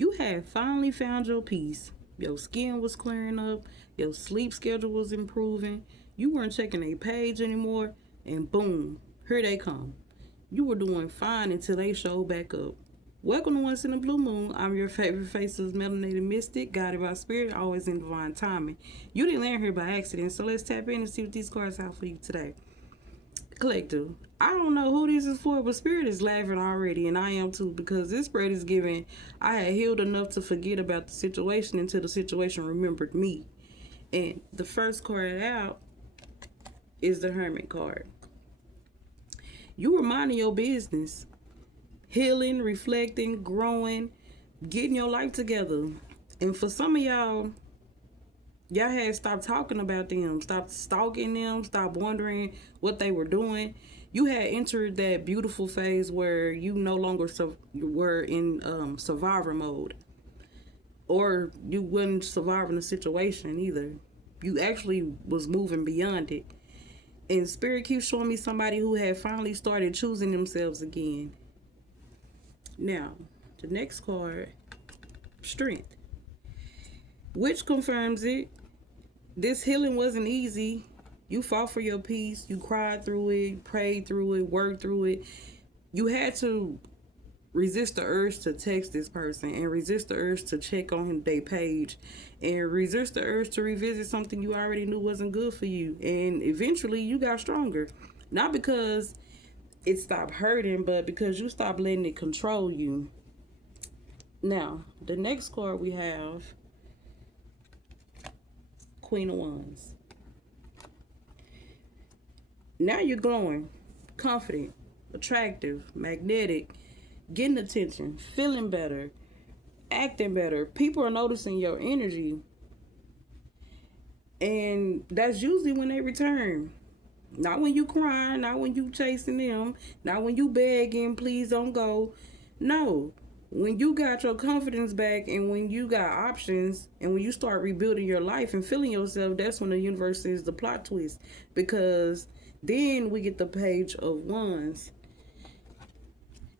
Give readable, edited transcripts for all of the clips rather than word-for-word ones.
You had finally found your peace. Your skin was clearing up. Your sleep schedule was improving. You weren't checking a page anymore. And boom, here they come. You were doing fine until they showed back up. Welcome to Once in a Blue Moon. I'm your favorite faceless melanated mystic, guided by spirit, always in divine timing. You didn't land here by accident, so let's tap in and see what these cards have for you today. Collective. I don't know who this is for, but spirit is laughing already, and I am too, because this spread is giving I had healed enough to forget about the situation until the situation remembered me. And the first card out is the Hermit card. You were minding your business, healing, reflecting, growing, getting your life together. And for some of y'all had stopped talking about them, stopped stalking them, stopped wondering what they were doing. You had entered that beautiful phase where you no longer were in survivor mode, or you wasn't surviving the situation either. You actually was moving beyond it. And spirit keeps showing me somebody who had finally started choosing themselves again. Now, the next card, Strength, which confirms it. This healing wasn't easy. You fought for your peace. You cried through it, prayed through it, worked through it. You had to resist the urge to text this person, and resist the urge to check on their page, and resist the urge to revisit something you already knew wasn't good for you. And eventually you got stronger. Not because it stopped hurting, but because you stopped letting it control you. Now, the next card we have, Queen of Wands. Now you're glowing, confident, attractive, magnetic, getting attention, feeling better, acting better. People are noticing your energy. And that's usually when they return. Not when you crying, not when you chasing them, not when you begging, please don't go. No. When you got your confidence back, and when you got options, and when you start rebuilding your life and feeling yourself, that's when the universe is the plot twist. Because then we get the Page of Wands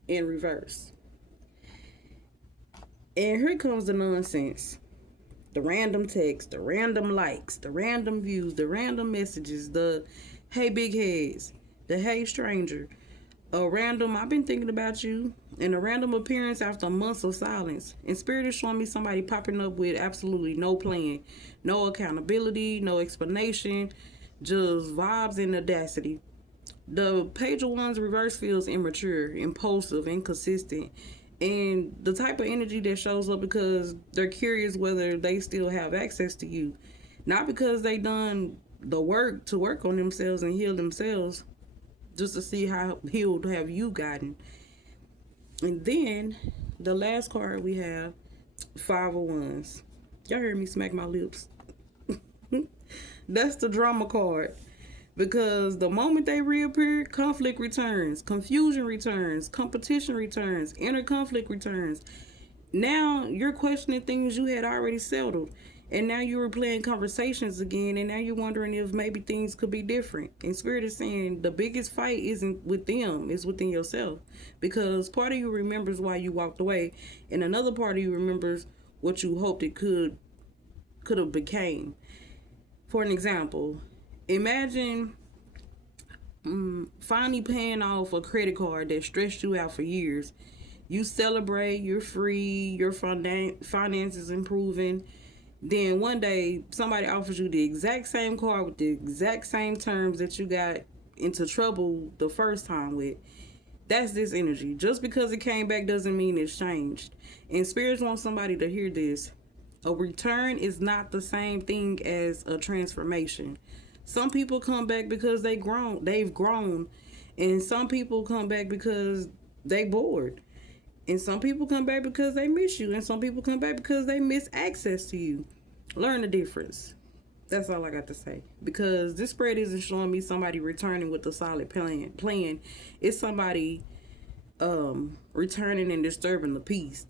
in reverse. And here comes the nonsense. The random text, the random likes, the random views, the random messages, the hey big heads, the hey stranger, a random I've been thinking about you, and a random appearance after months of silence. And spirit is showing me somebody popping up with absolutely no plan, no accountability, no explanation, just vibes and audacity. The Page of Wands reverse feels immature, impulsive, inconsistent, and the type of energy that shows up because they're curious whether they still have access to you. Not because they done the work to work on themselves and heal themselves, just to see how healed have you gotten. And then the last card we have, Five of Wands. Y'all heard me smack my lips. That's the drama card. Because the moment they reappear, conflict returns, confusion returns, competition returns, inner conflict returns. Now you're questioning things you had already settled. And now you're replaying conversations again, and now you're wondering if maybe things could be different. And spirit is saying the biggest fight isn't with them, it's within yourself. Because part of you remembers why you walked away, and another part of you remembers what you hoped it could have became. For an example, imagine finally paying off a credit card that stressed you out for years. You celebrate, you're free, your finances improving. Then one day somebody offers you the exact same card with the exact same terms that you got into trouble the first time with. That's this energy. Just because it came back doesn't mean it's changed. And spirits want somebody to hear this. A return is not the same thing as a transformation. Some people come back because they've grown. And some people come back because they bored. And some people come back because they miss you. And some people come back because they miss access to you. Learn the difference. That's all I got to say. Because this spread isn't showing me somebody returning with a solid plan. It's somebody returning and disturbing the peace.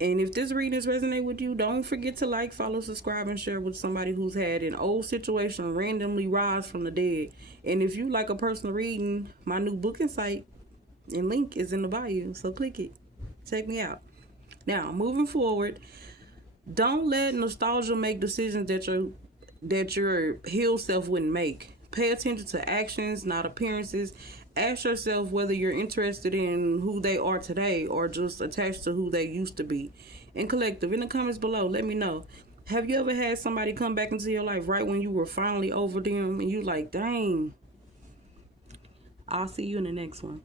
And if this reading has resonated with you, don't forget to like, follow, subscribe, and share with somebody who's had an old situation randomly rise from the dead. And if you like a personal reading, my new booking site and link is in the bio. So click it. Check me out. Now, moving forward, don't let nostalgia make decisions that your healed self wouldn't make. Pay attention to actions, not appearances. Ask yourself whether you're interested in who they are today or just attached to who they used to be. And collective, in the comments below, let me know. Have you ever had somebody come back into your life right when you were finally over them and you like, dang? I'll see you in the next one.